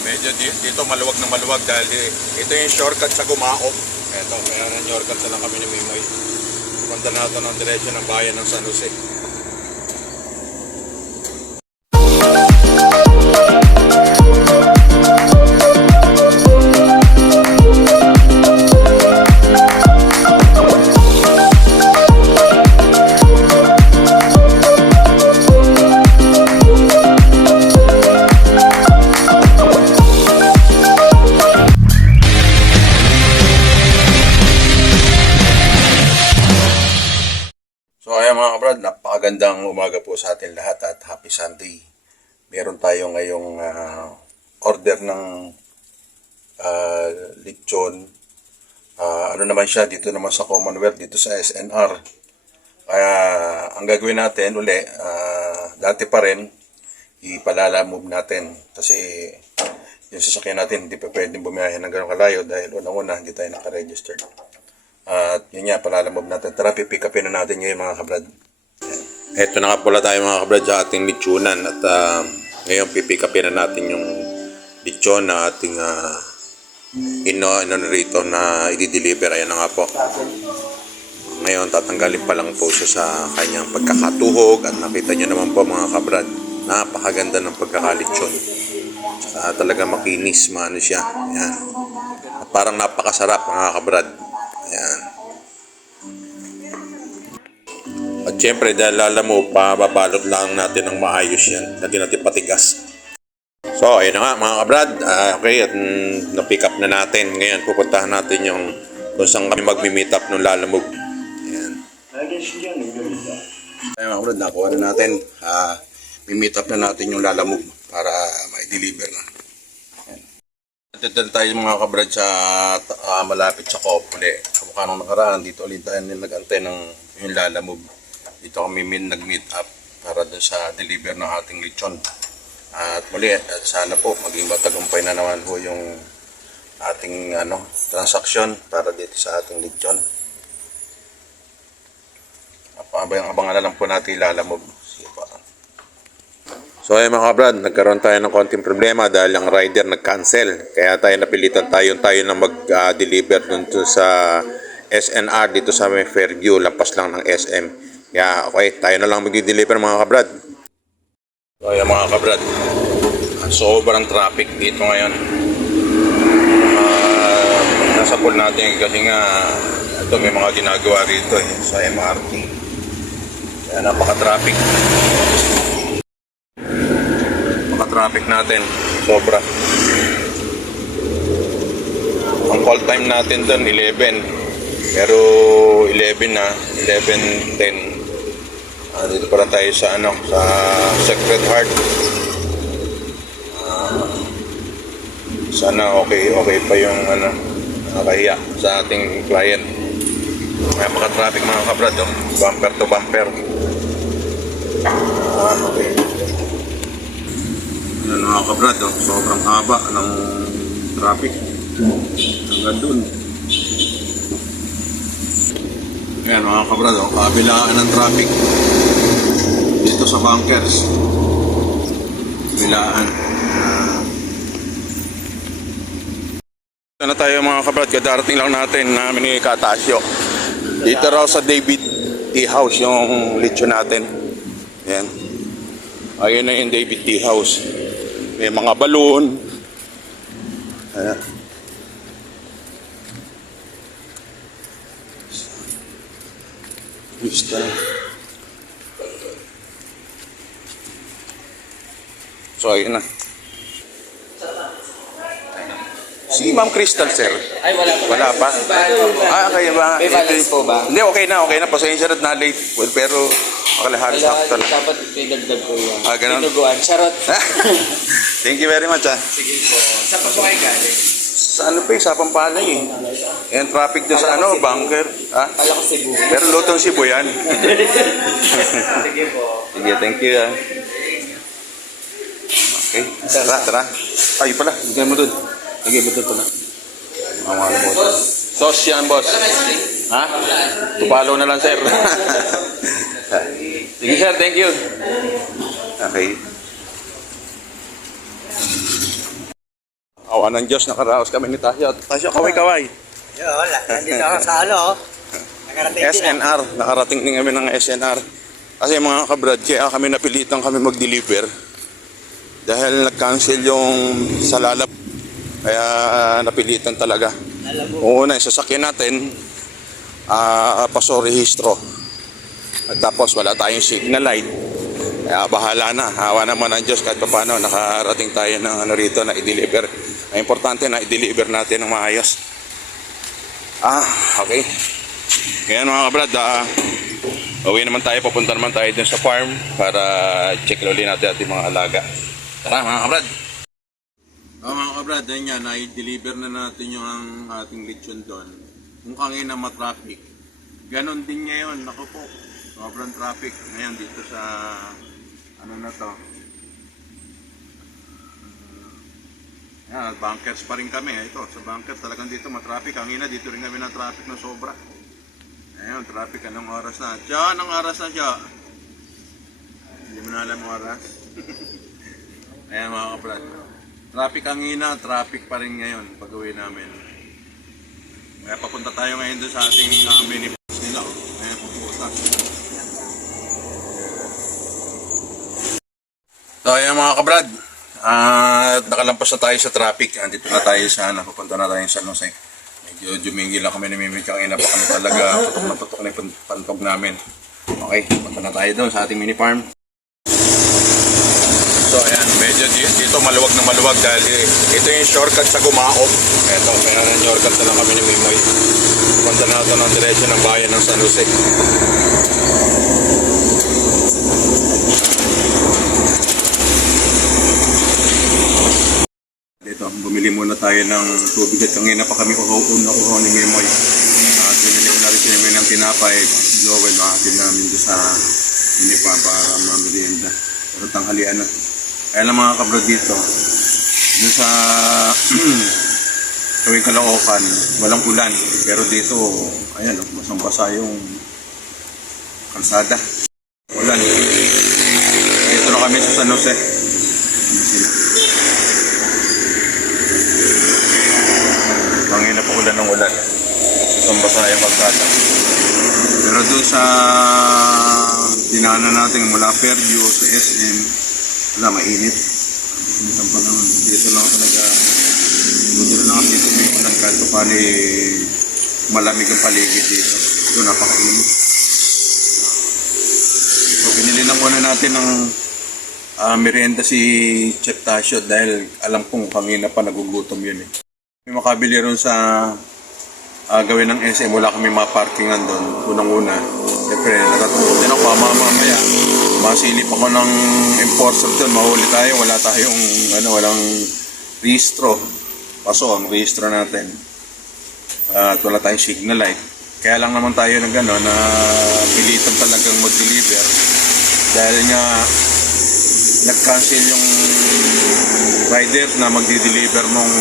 Medyo dito maluwag na maluwag dahil ito yung shortcut sa Gumao. Ito, mayroon yung shortcut na lang kami ni Mimoy. Punta na ito ng diretsyo ng bayan ng San Jose. So ayan mga kabrad, napakagandang umaga po sa atin lahat at happy Sunday. Meron tayo ngayong order ng lechon. Ano naman siya, dito naman sa Commonwealth, dito sa SNR. Kaya ang gagawin natin uli, dati pa rin, ipalala-move natin. Kasi yung sasakyan natin, hindi pa pwedeng bumiyahe ng ganun kalayo dahil unang-una hindi tayo naka-registered. At yun nga, palalamove natin. Tara, pipick upin na natin ngayon mga kabrad. Eto na nga pala tayo mga kabrad sa ating lechonan. At ngayon pipick upin na natin yung lechon na ating rito na i-deliver. Ayan na nga po. Ngayon tatanggalin pa lang po siya sa kanyang pagkakatuhog. At nakita nyo naman po mga kabrad, napakaganda ng pagkakalechon. Saka talaga makinis, maano siya. Ayan. At parang napakasarap mga kabrad. Ayan. At syempre dahil alam mo, pababalot lang natin ng maayos yan. Lagyan natin patigas. So ayun na nga mga kabrad. Okay, at na-pick up na natin. Ngayon pupuntahan natin yung kung saan kami magmi-meet up ng Lalamove. Ayan. Ayun mga kabrad, nakuha na natin. Mi-meet up na natin yung Lalamove para ma-deliver na. Dito tayo mga kabrad sa malapit sa Coop uli. Kamukha nung nakaraan, dito ulit tayo nag-antay ng yung Lalamove. Dito kami nag-meet up para doon sa deliver ng ating lechon. At muli, sana po maging matagumpay na naman po yung ating transaction para dito sa ating lechon. Abangan na lang po natin Lalamove. Sige po. So ay mga kabrad, nagkaroon tayo ng konting problema dahil ang rider nag-cancel. Kaya tayo napilitan tayo na mag-deliver dun sa SNR dito sa may Fairview, lampas lang ng SM. Kaya okay, tayo na lang mag-deliver mga kabrad. So ay mga kabrad, sobrang traffic dito ngayon. Nasa pool natin kasi nga ito may mga ginagawa rito sa MRT. Kaya napaka-traffic. Traffic natin sobra. Ang call time natin doon 11, pero 11 na 11:10. Dito para tayo sa sa Sacred Heart. Sana okay pa yung nakahiya sa ating client. May maka-traffic mga kabrad, bumper to bumper. Okay. Yan mga kabrad, sobrang haba ng traffic hanggang dun. Yan mga kabrad, kabilaan ng traffic dito sa bunkers. Kabilaan. Ito na tayo mga kabrad, kadarating lang natin namin ni Katasyo. Dito raw sa David Tea House yung lechon natin. Yan. Ayun na yung David Tea House. May mga balon. Ayan. Gusto. So, ayun na. Si Ma'am Crystal, sir. Ay, wala pa. Wala pa? Kaya ba? May balance po ba? Hindi, okay na. Pasensya na late. Well, pero makalahalas sakto lang. Dapat pinagdag ko yan. Ganun? Tinuguan. Charot. Thank you very much, Sige po. Saan pa po kayo galing? Sa sa Pampalay eh. Yan, traffic doon sa bunker. Kala ko Cebu. Pero lutong Cebu yan. Sige po. Sige, thank you. Okay, tara. Ay, pala, bigyan mo doon. Sige, betul pala. Sos yan, boss. Ha? Tupalo na lang, sir. Sige, sir. Thank you. Okay. Awa ng Diyos, nakaraos kami ni Tasyo. Tasyo, kaway-kaway. Yo, wala. Nandito ako sa ano, oh. Nakarating din ako. SNR. Nakarating din kami ng SNR. Kasi mga kabrad, kaya kami napilitan kami mag-deliver. Dahil nag-cancel yung sa lalab. Kaya napilitan talaga. Alam mo, Una, yung sasakyan natin, paso rehistro. At tapos wala tayong signal light. Kaya bahala na. Hawa naman ang Diyos kahit paano nakarating tayo ng ano rito na i-deliver. Ang importante na i-deliver natin ng maayos. Okay. Ngayon mga kabrad, uwi naman tayo, papunta naman tayo dun sa farm para check ulit natin ating mga alaga. Tara mga kabrad. Mga kabrad, ayun yan, na-deliver na natin yung ating lechon doon. Kung kanina matraffic. Ganon din ngayon, naku po. Sobrang traffic ngayon dito sa ano na to. Bunkers pa rin kami. Ito, sa bunkers talagang dito matraffic. Kanina dito rin kami na traffic na sobra. Ayun, traffic. Anong oras na? Tiyo, anong oras na tiyo? Hindi mo na alam ang oras. Ayan mga kabrad. Traffic kanina, traffic pa rin ngayon pag uwi namin. Kaya papunta tayo ngayon doon sa ating minibus nila. Ayan, pupunta. So ayan mga kabrad, nakalampas na tayo sa traffic. Andito na tayo sa napupunta na tayo sa San Jose. Medyo jumingil lang kami ni Mimi kanina pa kami talaga tutok na yung pantog namin. Okay, punta na tayo doon sa ating mini farm. So ayan, medyo dito maluwag na maluwag dahil ito yung shortcut sa Gumaop. Ito, kaya yung shortcut na lang kami ni Mimoy. Punta na ito ng diretsyo ng bayan ng San Jose. Dito, bumili muna tayo ng tubig at kanina pa kami uho ni Mimoy. At binili ko na rin si Mimoy ng tinapay. Joel, makakit namin doon sa minipa para mamilienda. Pero tanghalian na. Kaya lang mga kabrad dito, doon sa gawing Caloocan, walang ulan. Pero dito, ayan, basang-basa yung kalsada. Ulan. Dito na kami sa San Jose. Mangina pa ulan ng ulan. Basang-basa yung kalsada. Pero doon sa dinaanan natin mula Fairview sa SM, wala, mainit. Mainit ang panahon. Dito lang talaga, dito lang dito may ulan kahit pa ni malamig ang paligid dito. Ito napakainit. So, binili lang muna natin ng merienda si Chef Tasyo dahil alam kong kanina pa nagugutom yun eh. May makabili ron sa gawin ng SM, wala kami maparkingan doon, unang-una. Siyempre, nakatulog din ako, mamaya. Masilip ako ng enforcer doon, mahuli tayo, wala tayong, walang rehistro. Paso, ang rehistro natin. At wala tayong signal light. Kaya lang naman tayo ng gano'n, na pilitan talagang mag-deliver. Dahil nga, nag-cancel yung riders na magdi-deliver nung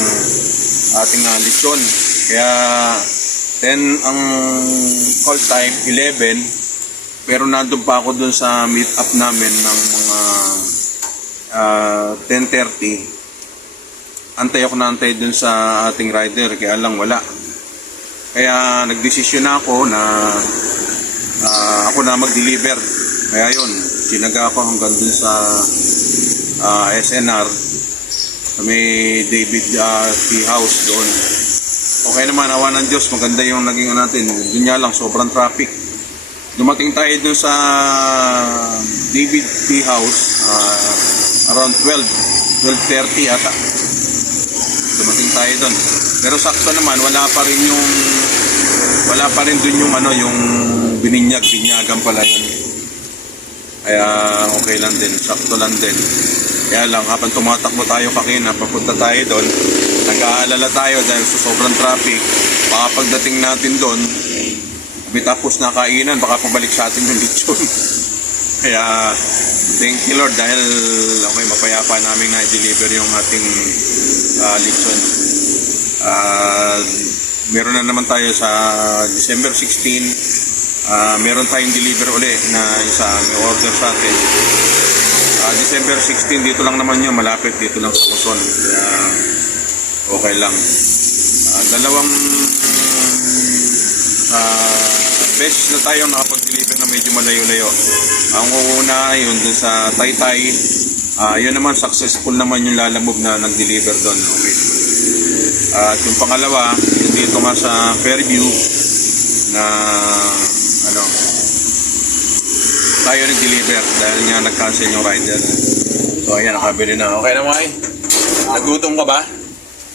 ating lechon. Kaya 10 ang call time, 11, pero nandun pa ako dun sa meet up namin ng mga 10:30. Antay ako na antay dun sa ating rider, kaya lang wala. Kaya nagdesisyon na ako na ako na mag-deliver. Kaya yun, sinaga ako hanggang dun sa SNR, sa may David Tea House doon. Okay naman, awa ng Diyos, maganda yung naging natin. Yun nga lang, sobrang traffic. Dumating tayo dun sa David Tea House around 12:30 ata. Dumating tayo dun. Pero sakto naman, wala pa rin dun yung yung binyagan pala yun. Kaya okay lang din, sakto lang din. Kaya lang, habang tumatakbo tayo kakina, papunta tayo doon, nag-aalala tayo dahil sa sobrang traffic. Baka pagdating natin doon, tapos na kainan, baka pabalik sa atin yung lechon. Kaya, thank you Lord dahil okay, mapayapa namin na i-deliver yung ating lechon. Meron na naman tayo sa December 16, meron tayong deliver uli na isa, may order sa atin. December 16, dito lang naman yun, malapit dito lang sa Quezon. Kaya okay lang. Dalawang beses na tayo nakapag-deliver na medyo malayo-layo. Ang una, yun dun sa Taytay. Yun naman, successful naman yung Lalamove na nag-deliver doon. Okay. At yung pangalawa, yung dito nga sa Fairview na ano, tayo nag-deliver dahil nga nag-cancel yung rider. So ayan, nakabili na. Okay na, May? Nagutom ka ba?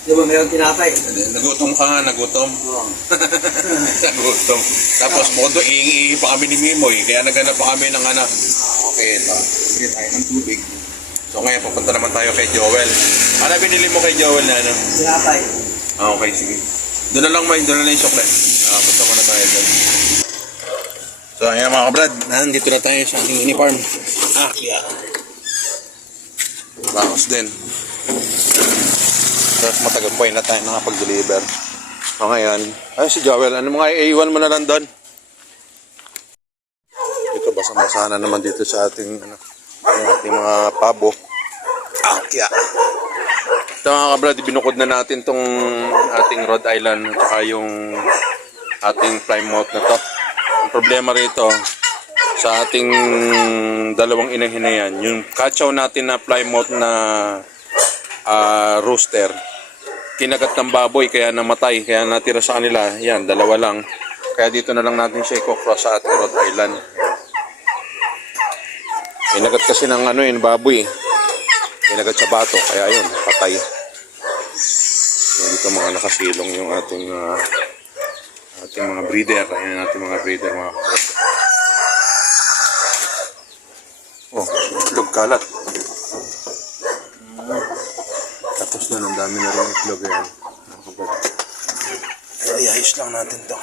Di ba mayroong tinapay? Nagutom ka nga, nagutom. Oo. Nagutom. Tapos modo, iingi pa kami ni Mimoy. Kaya naghanap pa kami ng anak. Okay, ito. Sige tayo ng tubig. So ngayon, pupunta naman tayo kay Joel. Ano binili mo kay Joel na ano? Tinapay. Okay, sige. Doon na lang, May. Doon na lang yung chocolate. Punta muna tayo doon. So ayan mga kabrad, nandito na tayo sa ating uniform. Yeah. Bakos din. Tapos matagal na tayo nakapag-deliver. So ngayon, ay si Joel, ano mga iiwan mo na lang doon? Ito, basa-basa na naman dito sa ating, ating mga pabo. Kya. Ito mga kabrad, binukod na natin tong ating Rhode Island at saka yung ating Plymouth na to. Ang problema rito, sa ating dalawang inahin na yan, yung kachaw natin na Plymouth na rooster, kinagat ng baboy kaya namatay, kaya natira sa kanila, yan, dalawa lang. Kaya dito na lang natin siya i-cross sa ating Rhode Island. Kinagat kasi ng yung baboy, kinagat sa bato, kaya yun, patay. So, dito mga nakasilong yung ating mga breeder, ayan natin mga breeder mga kapatid. Oh, itlog kalat. Tapos na, ang dami na rin itlog yan. Ay, ayos lang natin to.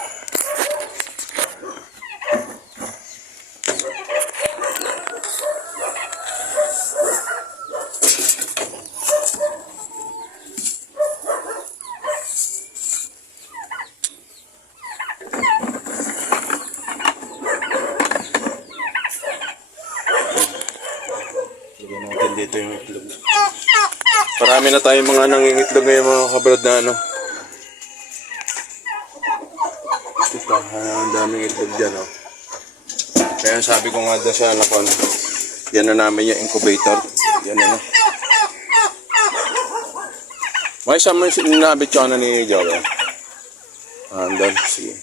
Lagyan natin dito yung itlog. Marami na tayong mga nangingitlog ngayon mga kabrad na ano. Ito, ang daming itlog dyan, oh. Kaya sabi ko nga doon sa anak ko, yan na namin yung incubator. Yan na. May sama yung sinabit siya na ni Joel. Andun, sige.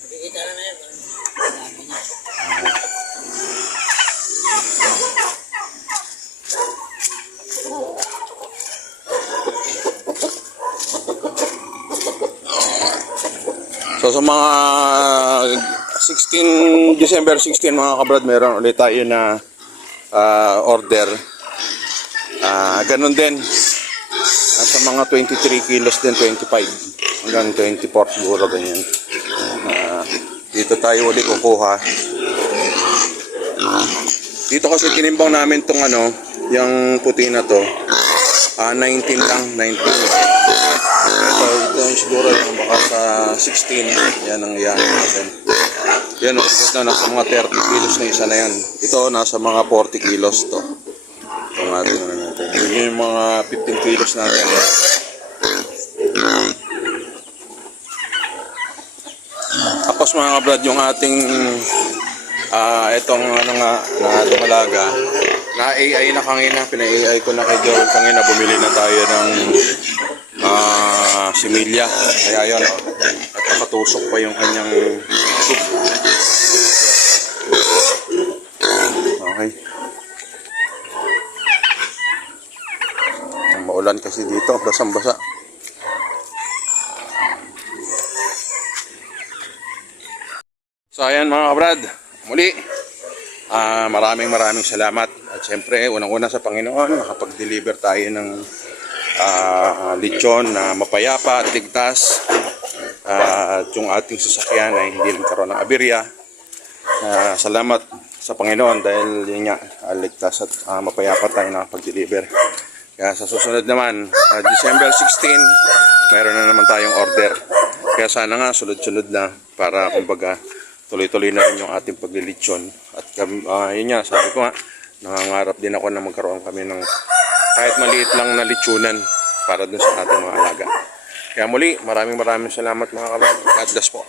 So sa mga December 16 mga kabrad, meron ulit tayo na order. Ganun din. Sa mga 23 kilos din, 25 hanggang 24 siguro ganyan. Dito tayo ulit kukuha. Dito kasi tinimbang namin tong yung puti na to. 19 lang, 19. Ito siguro yung baka sa 16. Yan ang iyan natin. Yan, nasa mga 30 kilos na isa na yan. Ito, nasa mga 40 kilos to. Ito natin. Yun yung mga 15 kilos natin. Tapos mga kabrad, yung ating itong na dumalaga, na AI na kanina, pina-AI ko na kay Joel kanina, bumili na tayo ng similya. Kaya yun, at nakatusok pa yung kanyang tube. Okay. Maulan kasi dito, basang-basa. So ayan mga kabrad, muli maraming salamat. At syempre, unang-una sa Panginoon, nakapag-deliver tayo ng lechon na mapayapa at ligtas. At yung ating sasakyan ay hindi nagkaroon ng aberya. Salamat sa Panginoon dahil yun nga, ligtas at mapayapa tayo nakapag-deliver. Kaya sa susunod naman, December 16, mayroon na naman tayong order. Kaya sana nga, sunod-sunod na para kumbaga tuloy-tuloy na rin yung ating paglilitsyon. At yun nga, sabi ko nga, nangangarap din ako na magkaroon kami ng kahit maliit lang na litsunan para dun sa ating mga alaga. Kaya muli, maraming salamat mga kabab. God bless po.